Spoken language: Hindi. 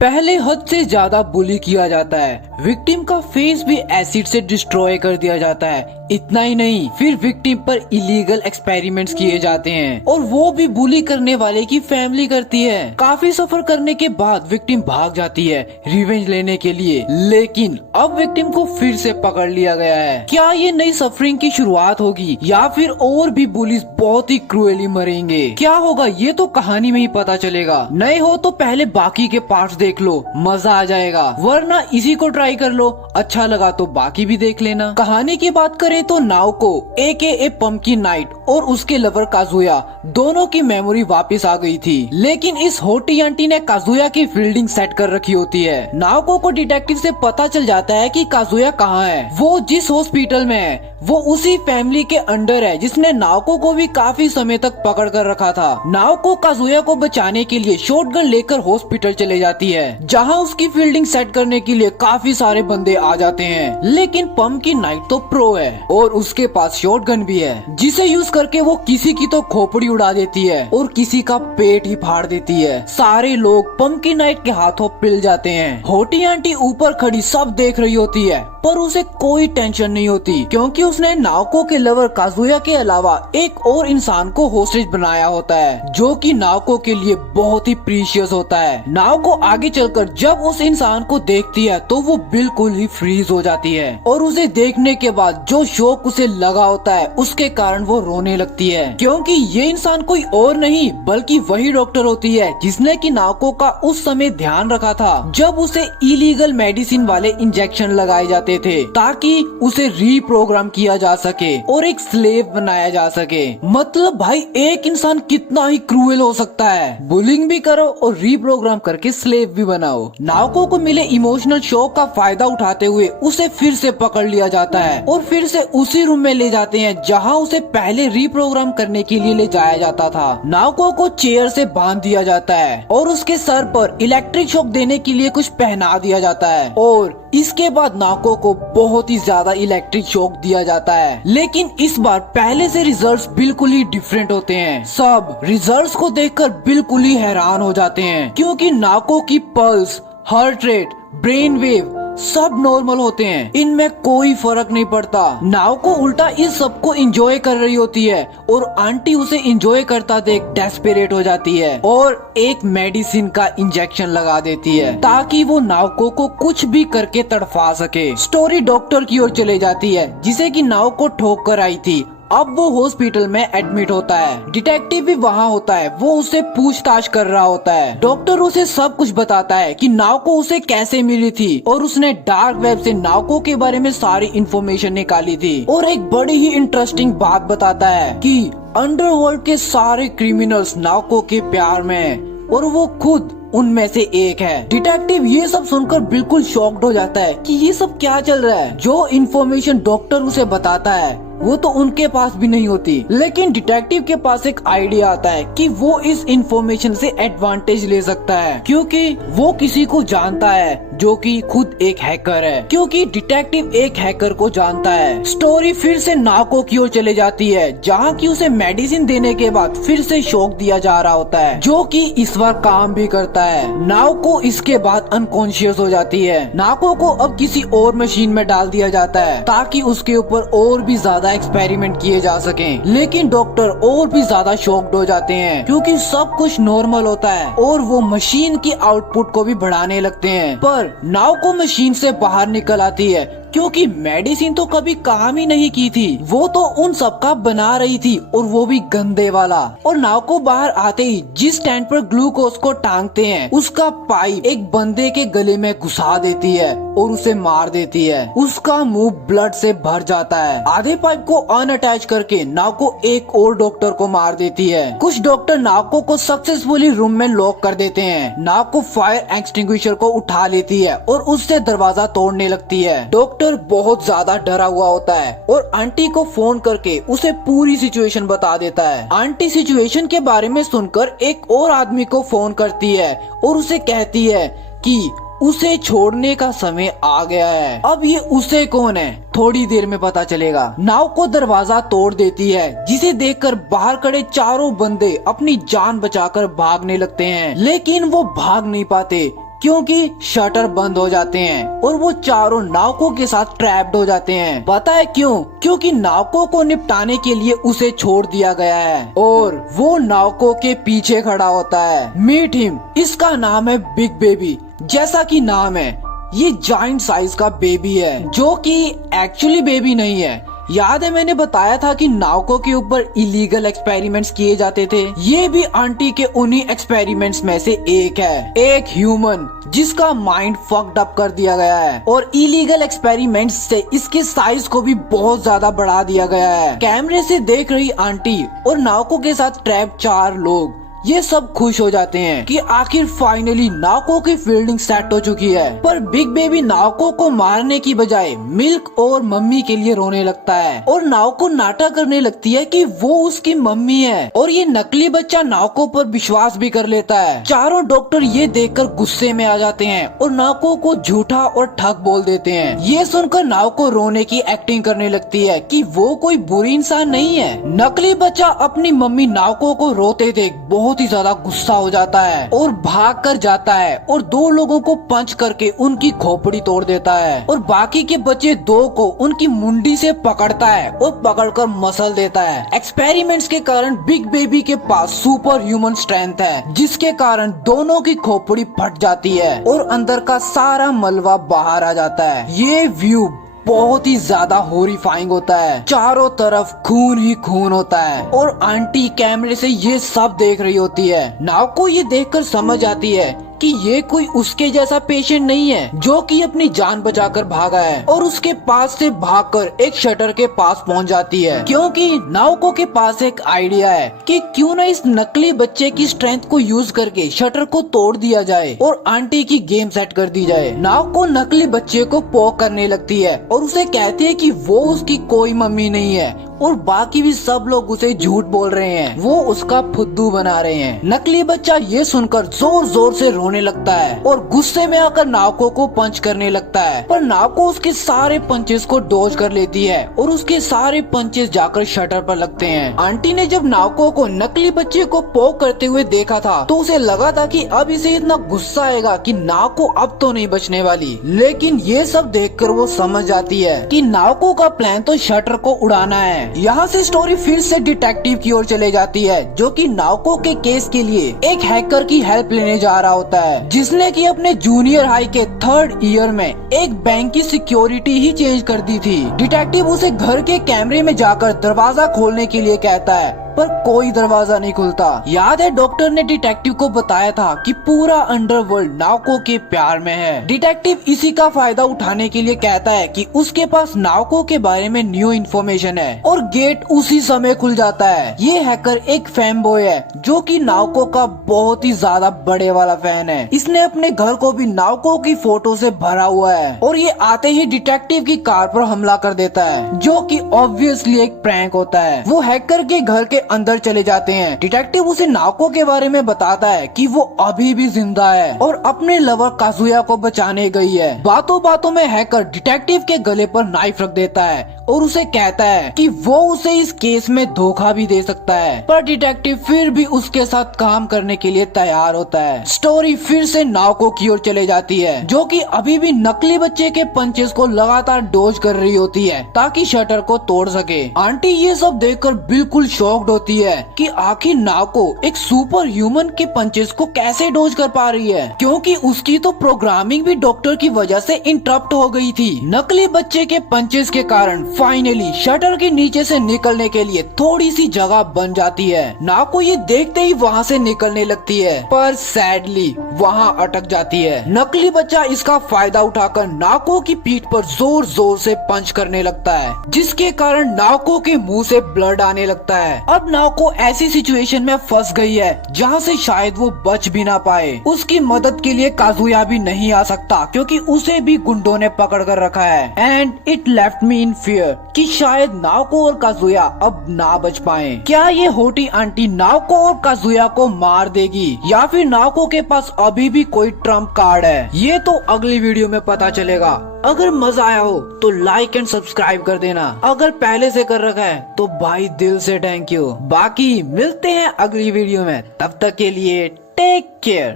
पहले हद से ज्यादा बुली किया जाता है। विक्टिम का फेस भी एसिड से डिस्ट्रॉय कर दिया जाता है। इतना ही नहीं, फिर विक्टिम पर इलीगल एक्सपेरिमेंट्स किए जाते हैं और वो भी बुली करने वाले की फैमिली करती है। काफी सफर करने के बाद विक्टिम भाग जाती है रिवेंज लेने के लिए, लेकिन अब विक्टिम को फिर से पकड़ लिया गया है। क्या ये नई सफरिंग की शुरुआत होगी या फिर और भी बुलीज बहुत ही क्रूएली मरेंगे? क्या होगा ये तो कहानी में ही पता चलेगा। नए हो तो पहले बाकी के पार्ट्स देख लो, मजा आ जाएगा, वरना इसी को ट्राई कर लो। अच्छा लगा तो बाकी भी देख लेना। कहानी की बात करें तो नाओको AKA पंपकिन नाइट और उसके लवर काजुया दोनों की मेमोरी वापस आ गई थी, लेकिन इस होटी आंटी ने काजुया की फील्डिंग सेट कर रखी होती है। नाओको को डिटेक्टिव से पता चल जाता है कि काजुया कहाँ है। वो जिस हॉस्पिटल में है वो उसी फैमिली के अंडर है जिसने नाओको को भी काफी समय तक पकड़ कर रखा था। नाओको काजुया को बचाने के लिए शॉटगन लेकर हॉस्पिटल चले जाती है, जहाँ उसकी फील्डिंग सेट करने के लिए काफी सारे बंदे आ जाते हैं। लेकिन पंपकिन नाइट तो प्रो है और उसके पास शॉटगन भी है, जिसे यूज करके वो किसी की तो खोपड़ी उड़ा देती है और किसी का पेट ही फाड़ देती है। सारे लोग पंपकिन नाइट के हाथों पिल जाते हैं। होटी आंटी ऊपर खड़ी सब देख रही होती है, पर उसे कोई टेंशन नहीं होती क्योंकि उसने नाओको के लवर काजुया के अलावा एक और इंसान को होस्टेज बनाया होता है, जो कि नाओको के लिए बहुत ही प्रीशियस होता है। नाओको आगे चलकर जब उस इंसान को देखती है तो वो बिल्कुल ही फ्रीज हो जाती है और उसे देखने के बाद जो शौक उसे लगा होता है उसके कारण वो रोने लगती है, क्योंकि ये इंसान कोई और नहीं बल्कि वही डॉक्टर होती है जिसने कि नाओको का उस समय ध्यान रखा था जब उसे इलीगल मेडिसिन वाले इंजेक्शन लगाए जाते थे ताकि उसे रीप्रोग्राम किया जा सके और एक स्लेव बनाया जा सके। मतलब भाई एक इंसान कितना ही क्रूएल हो सकता है। बुलिंग भी करो और रीप्रोग्राम करके स्लेव भी बनाओ। नाओको को मिले इमोशनल शॉक का फायदा उठाते हुए उसे फिर से पकड़ लिया जाता है और फिर से उसी रूम में ले जाते हैं जहां उसे पहले रीप्रोग्राम करने के लिए ले जाया जाता था। नाओको को चेयर से बांध दिया जाता है और उसके सर पर इलेक्ट्रिक शॉक देने के लिए कुछ पहना दिया जाता है और इसके बाद नाओको को बहुत ही ज्यादा इलेक्ट्रिक शॉक दिया जाता है। लेकिन इस बार पहले से रिजल्ट्स बिल्कुल ही डिफरेंट होते हैं। सब रिजल्ट्स को देखकर बिल्कुल ही हैरान हो जाते हैं क्योंकि नाओको की pulse, heart rate, brain wave सब नॉर्मल होते हैं। इनमें कोई फर्क नहीं पड़ता। नाओको उल्टा इस सब को एंजॉय कर रही होती है और आंटी उसे एंजॉय करता देख डेस्परेट हो जाती है और एक मेडिसिन का इंजेक्शन लगा देती है ताकि वो नाओको को कुछ भी करके तड़फा सके। स्टोरी डॉक्टर की ओर चले जाती है जिसे कि नाओको ठोक कर आई थी। अब वो हॉस्पिटल में एडमिट होता है। डिटेक्टिव भी वहाँ होता है, वो उसे पूछताछ कर रहा होता है। डॉक्टर उसे सब कुछ बताता है कि नाओको उसे कैसे मिली थी और उसने डार्क वेब से नाओको के बारे में सारी इंफॉर्मेशन निकाली थी और एक बड़ी ही इंटरेस्टिंग बात बताता है कि अंडरवर्ल्ड के सारे क्रिमिनल्स नाओको के प्यार में हैं और वो खुद उनमें से एक है। डिटेक्टिव ये सब सुनकर बिल्कुल शॉक्ड हो जाता है कि ये सब क्या चल रहा है। जो इंफॉर्मेशन डॉक्टर उसे बताता है वो तो उनके पास भी नहीं होती, लेकिन डिटेक्टिव के पास एक आइडिया आता है कि वो इस इंफॉर्मेशन से एडवांटेज ले सकता है क्योंकि वो किसी को जानता है जो कि खुद एक हैकर है, क्योंकि डिटेक्टिव एक हैकर को जानता है। स्टोरी फिर से नाओको की ओर चले जाती है जहाँ की उसे मेडिसिन देने के बाद फिर से शॉक दिया जा रहा होता है जो कि इस बार काम भी करता है। नाओको इसके बाद अनकॉन्शियस हो जाती है। नाओको को अब किसी और मशीन में डाल दिया जाता है ताकि उसके ऊपर और भी ज्यादा एक्सपेरिमेंट किए जा सकें, लेकिन डॉक्टर और भी ज्यादा शॉक्ड हो जाते हैं क्योंकि सब कुछ नॉर्मल होता है और वो मशीन की आउटपुट को भी बढ़ाने लगते हैं। पर नाओको मशीन से बाहर निकल आती है क्योंकि मेडिसिन तो कभी काम ही नहीं की थी, वो तो उन सब का बना रही थी और वो भी गंदे वाला। और नाओको बाहर आते ही जिस स्टैंड पर ग्लूकोज को टांगते हैं उसका पाइप एक बंदे के गले में घुसा देती है और उसे मार देती है। उसका मुंह ब्लड से भर जाता है। आधे पाइप को अनअटैच करके नाओको एक और डॉक्टर को मार देती है। कुछ डॉक्टर नाओको को सक्सेसफुली रूम में लॉक कर देते हैं। नाओको फायर एक्सटिंग्विशर को उठा लेती है और उससे दरवाजा तोड़ने लगती है। डॉक्टर बहुत ज्यादा डरा हुआ होता है और आंटी को फोन करके उसे पूरी सिचुएशन बता देता है। आंटी सिचुएशन के बारे में सुनकर एक और आदमी को फोन करती है और उसे कहती है कि उसे छोड़ने का समय आ गया है। अब ये उसे कौन है थोड़ी देर में पता चलेगा। नाओको दरवाजा तोड़ देती है जिसे देखकर बाहर खड़े चारों बंदे अपनी जान बचाकर भागने लगते हैं, लेकिन वो भाग नहीं पाते क्योंकि शटर बंद हो जाते हैं और वो चारों नावकों के साथ ट्रैप्ड हो जाते हैं। पता है क्यों? क्योंकि नावकों को निपटाने के लिए उसे छोड़ दिया गया है और वो नावकों के पीछे खड़ा होता है। मीट हिम, इसका नाम है बिग बेबी। जैसा कि नाम है, ये जाइंट साइज का बेबी है जो कि एक्चुअली बेबी नहीं है। याद है मैंने बताया था कि नावकों के ऊपर इलीगल एक्सपेरिमेंट्स किए जाते थे। ये भी आंटी के उन्हीं एक्सपेरिमेंट्स में से एक है। एक ह्यूमन जिसका माइंड फक्ड अप कर दिया गया है और इलीगल एक्सपेरिमेंट्स से इसके साइज को भी बहुत ज्यादा बढ़ा दिया गया है। कैमरे से देख रही आंटी और नावकों के साथ ट्रैप 4 लोग ये सब खुश हो जाते हैं कि आखिर फाइनली नावकों की फील्डिंग सेट हो चुकी है। पर बिग बेबी नावकों को मारने की बजाय मिल्क और मम्मी के लिए रोने लगता है और नावको नाटक करने लगती है कि वो उसकी मम्मी है और ये नकली बच्चा नावकों पर विश्वास भी कर लेता है। चारों डॉक्टर ये देखकर गुस्से में आ जाते हैं और नावकों को झूठा और ठग बोल देते हैं। ये सुनकर नावको रोने की एक्टिंग करने लगती है कि वो कोई बुरी इंसान नहीं है। नकली बच्चा अपनी मम्मी नावकों को रोते देख बहुत ही ज्यादा गुस्सा हो जाता है और भाग कर जाता है और 2 लोगों को पंच करके उनकी खोपड़ी तोड़ देता है और बाकी के बचे 2 को उनकी मुंडी से पकड़ता है और पकड़कर मसल देता है। एक्सपेरिमेंट्स के कारण बिग बेबी के पास सुपर ह्यूमन स्ट्रेंथ है, जिसके कारण दोनों की खोपड़ी फट जाती है और अंदर का सारा मलबा बाहर आ जाता है। ये व्यू बहुत ही ज्यादा हॉरिफाइंग होता है। चारों तरफ खून ही खून होता है और आंटी कैमरे से ये सब देख रही होती है। नावको ये देखकर समझ आती है कि ये कोई उसके जैसा पेशेंट नहीं है जो कि अपनी जान बचाकर भागा है और उसके पास से भागकर एक शटर के पास पहुंच जाती है, क्योंकि नावको के पास एक आइडिया है कि क्यों न इस नकली बच्चे की स्ट्रेंथ को यूज करके शटर को तोड़ दिया जाए और आंटी की गेम सेट कर दी जाए। नावको नकली बच्चे को पोक करने लगती है और उसे कहती है कि वो उसकी कोई मम्मी नहीं है और बाकी भी सब लोग उसे झूठ बोल रहे हैं, वो उसका फुद्दू बना रहे हैं। नकली बच्चा ये सुनकर जोर जोर से रोने लगता है और गुस्से में आकर नावको को पंच करने लगता है, पर नावको उसके सारे पंचेस को डॉज कर लेती है और उसके सारे पंचेस जाकर शटर पर लगते हैं। आंटी ने जब नावको को नकली बच्चे को पोक करते हुए देखा था तो उसे लगा था कि अब इसे इतना गुस्सा आएगा कि नावको अब तो नहीं बचने वाली, लेकिन ये सब देखकर वो समझ जाती है कि नावको का प्लान तो शटर को उड़ाना है। यहाँ से स्टोरी फिर से डिटेक्टिव की ओर चले जाती है जो कि नावको के केस के लिए एक हैकर की हेल्प लेने जा रहा होता है, जिसने कि अपने जूनियर हाई के 3rd ईयर में एक बैंक की सिक्योरिटी ही चेंज कर दी थी। डिटेक्टिव उसे घर के कैमरे में जाकर दरवाजा खोलने के लिए कहता है, पर कोई दरवाजा नहीं खुलता। याद है डॉक्टर ने डिटेक्टिव को बताया था कि पूरा अंडरवर्ल्ड नावको के प्यार में है। डिटेक्टिव इसी का फायदा उठाने के लिए कहता है कि उसके पास नावको के बारे में न्यू इन्फॉर्मेशन है और गेट उसी समय खुल जाता है। ये हैकर एक फैन बॉय है जो कि नावको का बहुत ही ज्यादा बड़े वाला फैन है। इसने अपने घर को भी नावको की फोटो से भरा हुआ है और ये आते ही डिटेक्टिव की कार पर हमला कर देता है, जो कि ऑब्वियसली एक प्रैंक होता है। वो हैकर के घर के अंदर चले जाते हैं। डिटेक्टिव उसे नावको के बारे में बताता है कि वो अभी भी जिंदा है और अपने लवर काजुया को बचाने गई है। बातों बातों में हैकर डिटेक्टिव के गले पर नाइफ रख देता है और उसे कहता है कि वो उसे इस केस में धोखा भी दे सकता है, पर डिटेक्टिव फिर भी उसके साथ काम करने के लिए तैयार होता है। स्टोरी फिर से नावको की ओर चले जाती है जो कि अभी भी नकली बच्चे के पंचेस को लगातार डोज कर रही होती है ताकि शटर को तोड़ सके। आंटी ये सब देखकर बिल्कुल शॉक्ड होती है कि आखिर नावको एक सुपर ह्यूमन के पंचेस को कैसे डोज कर पा रही है, क्योंकि उसकी तो प्रोग्रामिंग भी डॉक्टर की वजह से इंटरप्ट हो गई थी। नकली बच्चे के पंचेस के कारण फाइनली शटर के नीचे से निकलने के लिए थोड़ी सी जगह बन जाती है। नावको ये देखते ही वहाँ से निकलने लगती है, पर सैडली वहाँ अटक जाती है। नकली बच्चा इसका फायदा उठाकर नावको की पीठ पर जोर जोर से पंच करने लगता है, जिसके कारण नावको के मुंह से ब्लड आने लगता है। अब नावको ऐसी सिचुएशन में फंस गई है जहाँ से शायद वो बच भी ना पाए। उसकी मदद के लिए काजुया भी नहीं आ सकता क्योंकि उसे भी गुंडों ने पकड़ कर रखा है। And it left me in fear कि शायद नावको और काजुया अब ना बच पाए। क्या ये होटी आंटी नावको और काजुया को मार देगी या फिर नावको के पास अभी भी कोई ट्रम्प कार्ड है, ये तो अगली वीडियो में पता चलेगा। अगर मजा आया हो तो लाइक एंड सब्सक्राइब कर देना, अगर पहले से कर रखा है तो भाई दिल से थैंक यू। बाकी मिलते हैं अगली वीडियो में, तब तक के लिए टेक केयर।